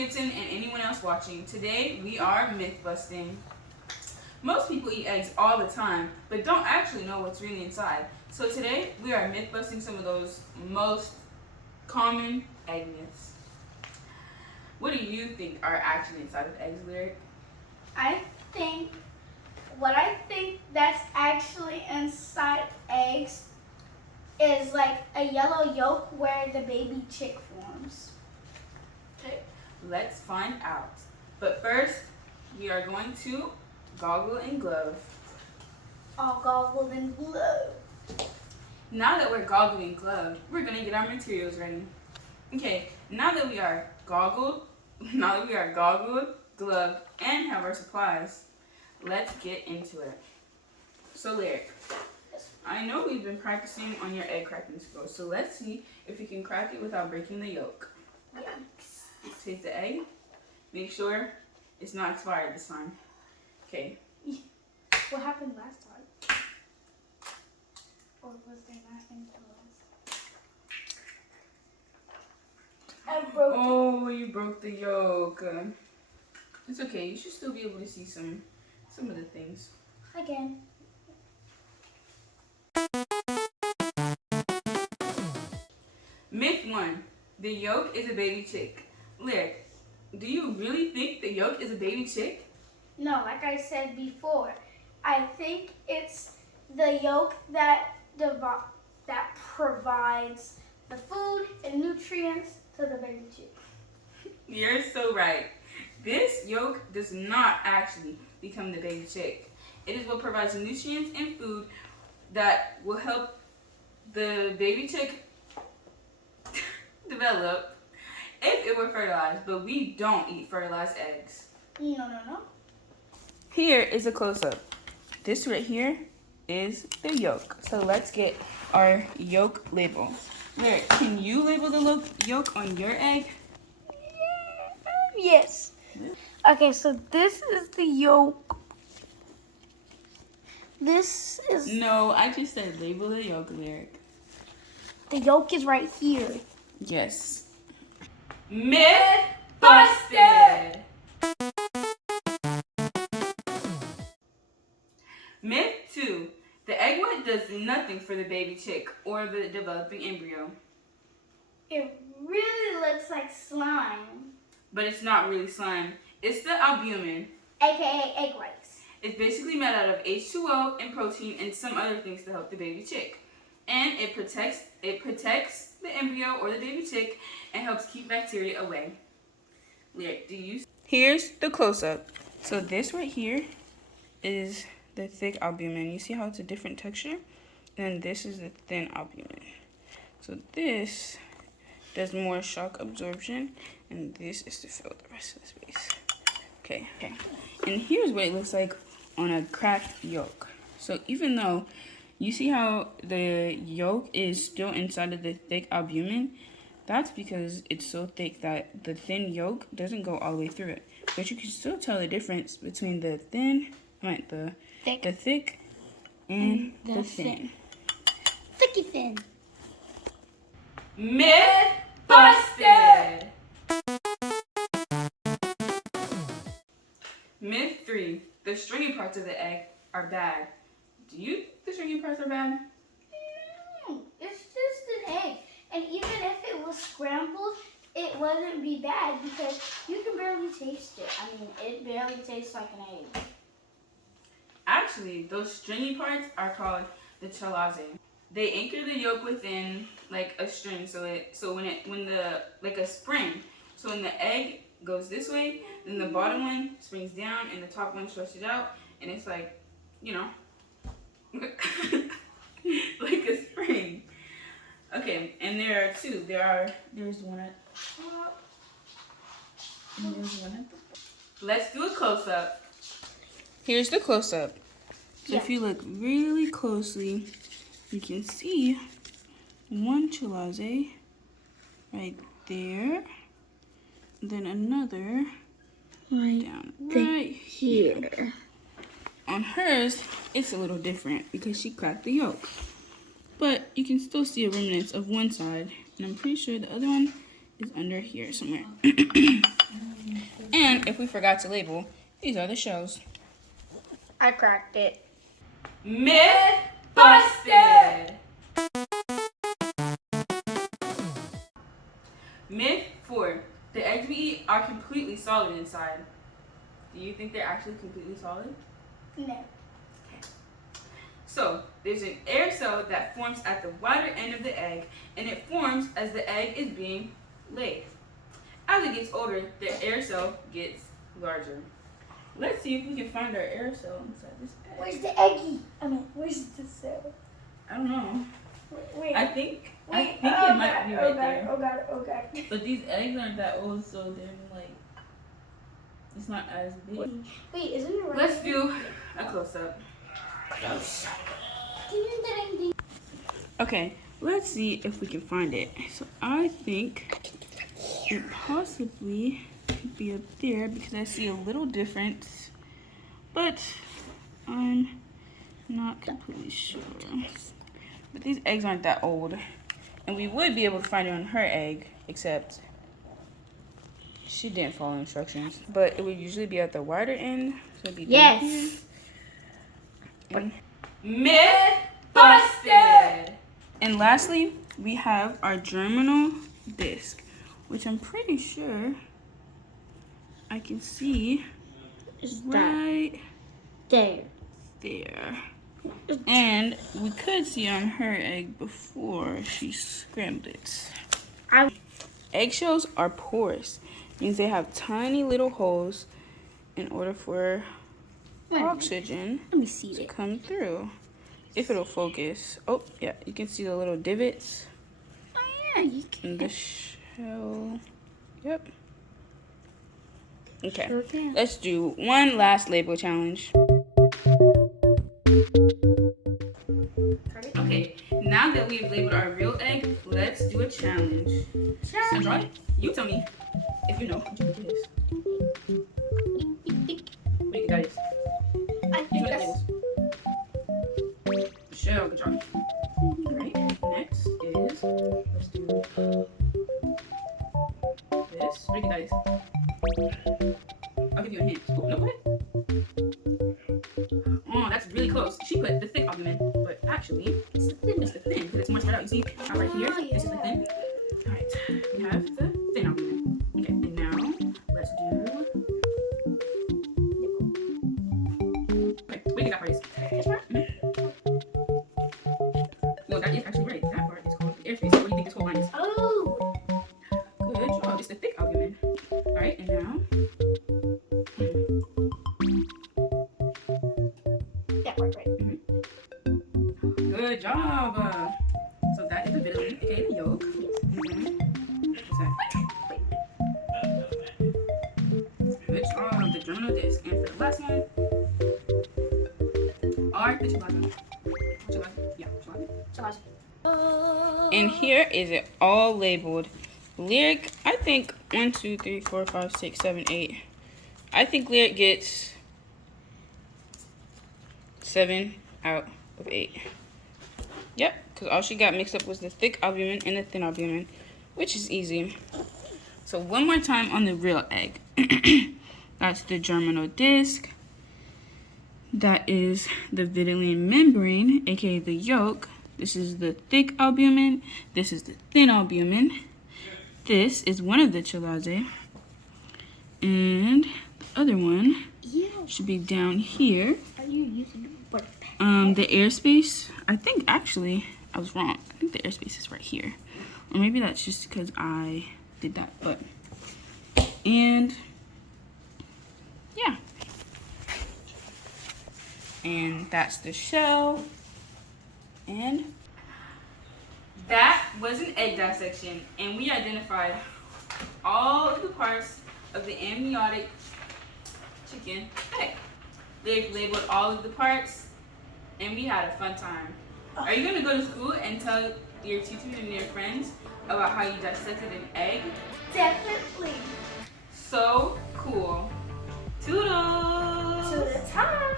Gibson and anyone else watching. Today we are myth busting. Most people eat eggs all the time, but don't actually know what's really inside. So today we are myth busting some of those most common egg myths. What do you think are actually inside of eggs, Lyric? What I think that's actually inside eggs is like a yellow yolk where the baby chick forms. Okay, let's find out. But first, we are going to goggle and glove. All goggled and gloved. Now that we're goggled and gloved, we're gonna get our materials ready. Okay, now that we are goggled, gloved, and have our supplies, let's get into it. So Lyric, I know we've been practicing on your egg cracking skills, so let's see if you can crack it without breaking the yolk. Yikes. Take the egg, make sure it's not expired this time. Okay. What happened last time? Or was there nothing to us? I broke it. Oh, you broke the yolk. It's okay. You should still be able to see some of the things. Again. Myth 1. The yolk is a baby chick. Lyric, do you really think the yolk is a baby chick? No, like I said before, I think it's the yolk that provides the food and nutrients to the baby chick. You're so right. This yolk does not actually become the baby chick. It is what provides nutrients and food that will help the baby chick develop if it were fertilized, but we don't eat fertilized eggs. No. Here is a close-up. This right here is the yolk. So let's get our yolk label. Lyric, can you label the yolk on your egg? Yes. Okay, so this is the yolk. This is... No, I just said label the yolk, Lyric. The yolk is right here. Yes. Myth busted! Myth 2. The egg white does nothing for the baby chick or the developing embryo. It really looks like slime. But it's not really slime. It's the albumin. AKA egg whites. It's basically made out of H2O and protein and some other things to help the baby chick. And it protects the embryo or the baby chick and helps keep bacteria away. Lyric, do you? Here's the close-up. So this right here is the thick albumin. You see how it's a different texture? And this is the thin albumin. So this does more shock absorption, and this is to fill the rest of the space. Okay. And here's what it looks like on a cracked yolk. So even though you see how the yolk is still inside of the thick albumin, that's because it's so thick that the thin yolk doesn't go all the way through it. But you can still tell the difference between the thick and the thin. Thicky thin. Myth busted! Myth 3. The stringy parts of the egg are bad. Do you think the stringy parts are bad? No, it's just an egg. And even if it was scrambled, it wouldn't be bad because you can barely taste it. I mean, it barely tastes like an egg. Actually, those stringy parts are called the chalaze. They anchor the yolk within like a string, like a spring. So when the egg goes this way, then the bottom one springs down and the top one stretches out, and it's like, like a spring. Okay, and there are two. There's one at the top, and there's one at the bottom. Let's do a close-up. Here's the close-up. So if you look really closely, you can see one chalaze right there, then another right here. On hers, it's a little different because she cracked the yolk. But you can still see a remnants of one side, and I'm pretty sure the other one is under here somewhere. And if we forgot to label, these are the shells. I cracked it. Mythbusted! Myth 4. The eggs we eat are completely solid inside. Do you think they're actually completely solid? No. Okay. So, there's an air cell that forms at the wider end of the egg, and it forms as the egg is being laid. As it gets older, the air cell gets larger. Let's see if we can find our air cell inside this egg. Where's the eggy? Where's the cell? I don't know. Wait. I think it might be right there. Oh god. But these eggs aren't that old, so they're like, it's not as big. Wait, isn't it right? Let's do a close-up. Okay, let's see if we can find it. So I think it possibly could be up there because I see a little difference, but I'm not completely sure. But these eggs aren't that old, and we would be able to find it on her egg, except she didn't follow instructions. But it would usually be at the wider end, so it'd be down here. And Mythbusted! And lastly, we have our germinal disc, which I'm pretty sure I can see right there. And we could see on her egg before she scrambled it. Eggshells are porous, means they have tiny little holes in order for oxygen to come through. If it'll focus. Oh, yeah, you can see the little divots. Oh yeah, you can. In the shell. Yep. Okay, let's do one last label challenge. Okay, now that we've labeled our real egg, let's do a challenge. Sandra, you tell me if you know what you think it is. What do you think that is? I think that's... Michelle, good job. Alright, next is, let's do this. What do you think that is? I'll give you a hint. Oh, no, go ahead. Oh, that's really close. She put the thick albumin, but actually, it's the thin, because it's more spread out. You see, right here, this is the thin. Alright, we have the thin albumin. Okay, and now, let's do... Okay, what do you think that part is? This part? No, that is actually right. That part is called the airspace. What do you think this whole line is? Oh! Good job. It's the thick albumin. Alright, and now... That part, right? Good job. So that is the vitamin, okay, the yolk. What's that? Good job. The germinal disc. And for the last one, are the chalaza. Yeah, chalaza. And here is it all labeled. Lyric, I think 1, 2, 3, 4, 5, 6, 7, 8. I think Lyric gets 7 out of 8. Yep, because all she got mixed up was the thick albumin and the thin albumin, which is easy. So one more time on the real egg. That's the germinal disc. That is the vitelline membrane, aka the yolk. This is the thick albumin. This is the thin albumin. This is one of the chalazae. And the other one should be down here. Are you using the airspace, I think actually I was wrong. I think the airspace is right here. Or maybe that's just because I did that, but and yeah. And that's the shell. And that was an egg dissection, and we identified all of the parts of the amniotic chicken egg. They labeled all of the parts, and we had a fun time. Are you gonna go to school and tell your teachers and your friends about how you dissected an egg? Definitely. So cool. Toodles! To the top.